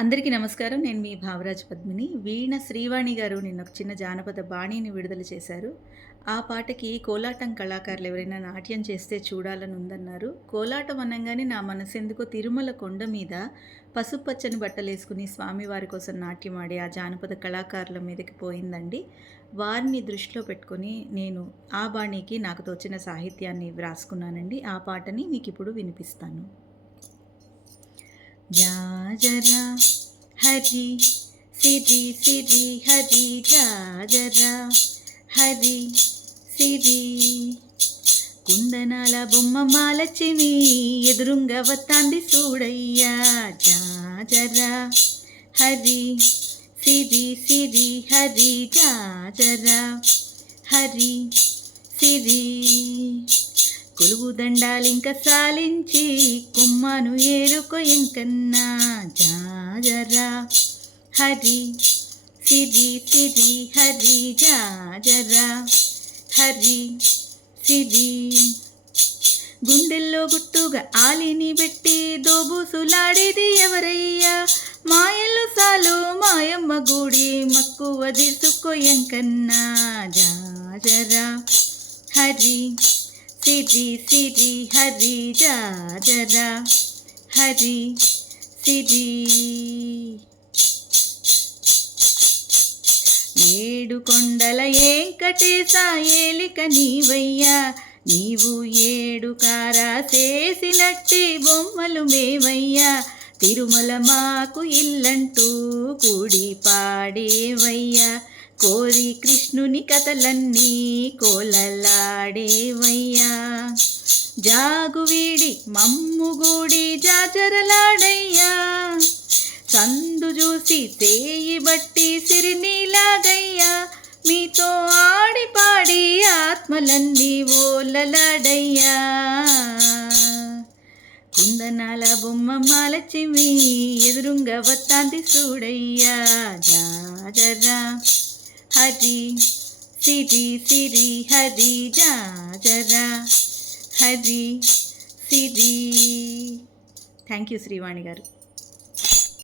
అందరికీ నమస్కారం. నేను మీ భావరాజ్ పద్మిని. వీణ శ్రీవాణి గారు నిన్న ఒక చిన్న జానపద బాణీని విడుదల చేశారు. ఆ పాటకి కోలాటం కళాకారులు ఎవరైనా నాట్యం చేస్తే చూడాలని ఉందన్నారు కోలాటం అనగానే నా మనసెందుకో తిరుమల కొండ మీద పసుపచ్చని బట్టలు వేసుకుని స్వామివారి కోసం నాట్యం ఆడే ఆ జానపద కళాకారుల మీదకి పోయిందండి. వారిని దృష్టిలో పెట్టుకొని నేను ఆ బాణీకి నాకు తోచిన సాహిత్యాన్ని వ్రాసుకున్నానండి. ఆ పాటని మీకు ఇప్పుడు వినిపిస్తాను. జాజరా హరి సిరి సిరి హరి జాజరా హరి సిరి. కుందనాల బొమ్మ మాలచిని ఎదురుంగ వత్తాంది చూడయ్యా జాజరా హరి సిరి సిరి హరి జాజరా హరి సిరి. కొలువు దండాలింక సాలించి కుమ్మను ఏలుకో ఎంకన్నా జాజరా. హరి సిరి సిరి హరి జాజరా. హరి సిరి. గుండెల్లో గుట్టుగా ఆలిని పెట్టి దోబూసులాడేది ఎవరయ్యా? మాయలు సాలు మాయమ్మ గుడి మక్కువ దిసుకో ఎంకన్నా జాజరా. హరి సిరి సిరి హరి జాజరా హరి సిరి. ఏడు కొండల ఏంకటేశ ఏలిక నీవయ్యా నీవు ఏడు కారా చేసినట్టి బొమ్మలు మేవయ్యా తిరుమల మాకు ఇల్లంటూ కూడి పాడేవయ్యా. కోరి కృష్ణుని కథలన్నీ కోలలాడేవయ్యా. జాగువీడి మమ్ముగూడి జాజరలాడయ్యా. సందు చూసి చేయి బట్టి సిరినీలాగయ్యా. మీతో ఆడి పాడి ఆత్మలన్నీ ఓలలాడయ్యా. కుందనాల బొమ్మ మాలచిమి ఎదురుంగ వత్తాంది చూడయ్యా జాజరా హరి సిరి సిరి హరి జాజరా. హరి సిరి. Thank you Srivani garu.